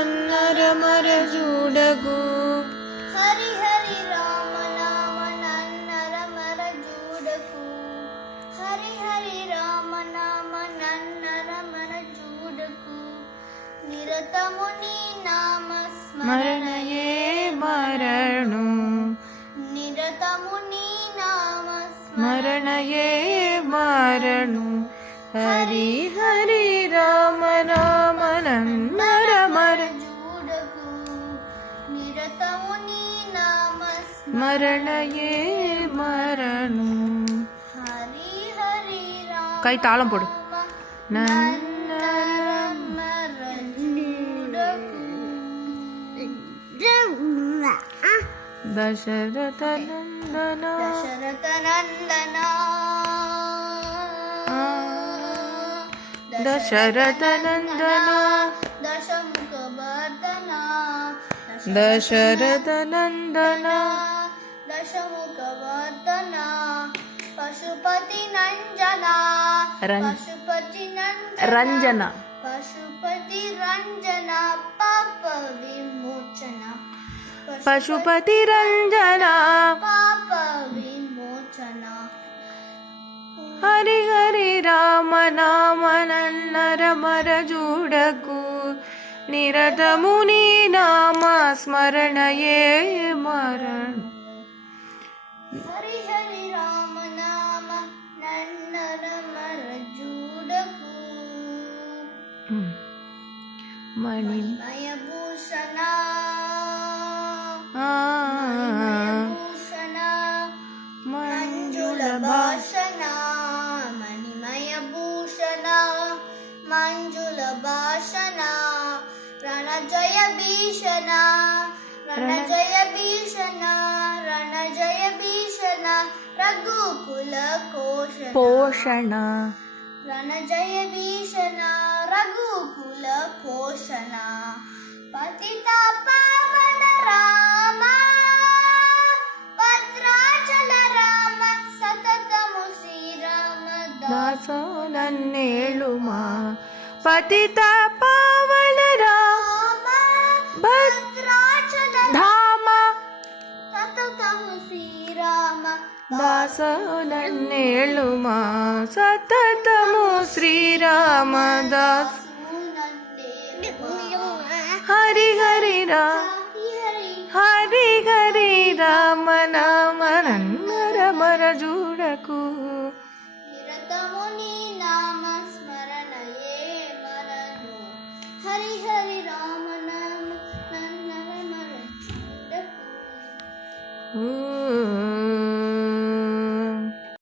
నన్నర చూడకు. హరి హరి రామ నామ నన్నర మర చూడకు. హరి హరి రామ నామ నన్నర మర చూడకు. నిరతము నీ నామ స్మరణయే మరణు. నిరతము నీ నామ స్మరణయే మరణు. హరి హరి రామ నామ నన్నర మర చూడకు. నిరతము నీ నామ స్మరణయే మరణు. హరి హరి రామ కై తాళం పొడు. నన్నర మర చూడకు. దశరథ నందన దశరథ నందన దశరథ నందన దశముఖ వర్ధన దశరథ నందన దశముఖ వర్ధన పశుపతి నంజన పశుపతి రంజన పశుపతి రంజన పాప విమోచన పశుపతి రంజన పాప విమోచన. హరి హరి రామ నామ నన్నర మర చూడకు. నిరతము నీ నామ స్మరణయే మరణు. హరి హరి రామ నామ నన్నర మర చూడకు. మణిమయ భూషణ భూషణ మంజుల భాషణ మణిమయ భూషణ మంజుల భాషణ రణజయ భీషణ రణజయ భీషణ రణజయ భీషణ రఘుకుల పోషణ రణజయ భీషణ రఘుకుల పోషణ పతిత పావన రామ భద్రాచల రామ సతతము శ్రీరామ దాసోలన్నేళుమా. పతిత పావన రామ భద్రాచల ధామ సతతము శ్రీరామ దాసోలన్నేళుమా. సతతము శ్రీరామదాస్. హరి హరి రా హరి హరి రామ నామ నన్నర మర చూడకు. నిరతము నీ నామ స్మరణయే మరణు. హరి హరి రామ నామ నన్నర మర చూడకు.